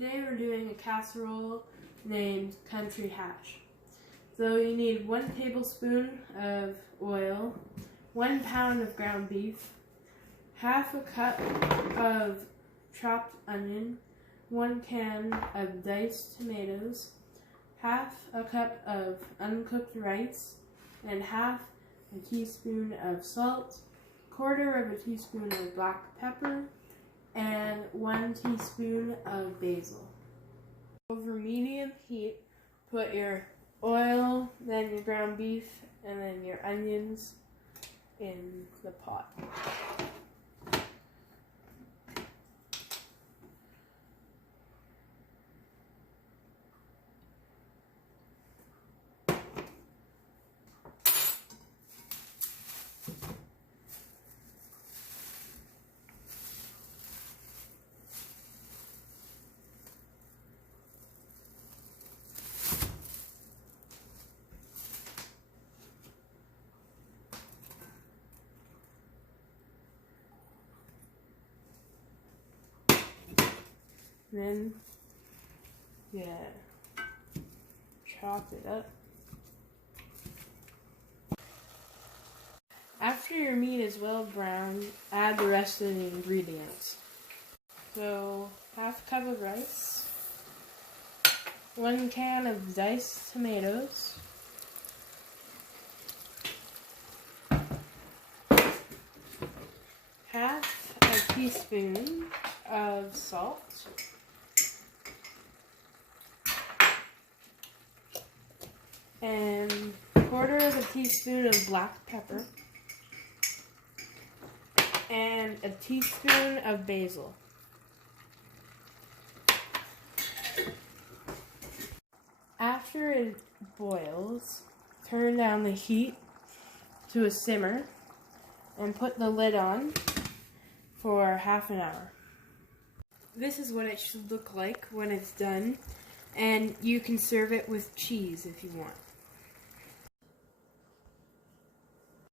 Today we're doing a casserole named country hash. So you need 1 tablespoon of oil, 1 pound of ground beef, half a cup of chopped onion, 1 can of diced tomatoes, half a cup of uncooked rice, and half a teaspoon of salt, 1/4 of a teaspoon of black pepper, and 1 teaspoon of basil. Over medium heat, put your oil, then your ground beef, and then your onions in the pot. Then, chop it up. After your meat is well browned, add the rest of the ingredients. So, half a cup of rice, 1 can of diced tomatoes, half a teaspoon of salt, and 1/4 of a teaspoon of black pepper, and a teaspoon of basil. After it boils, turn down the heat to a simmer and put the lid on for half an hour. This is what it should look like when it's done, and you can serve it with cheese if you want.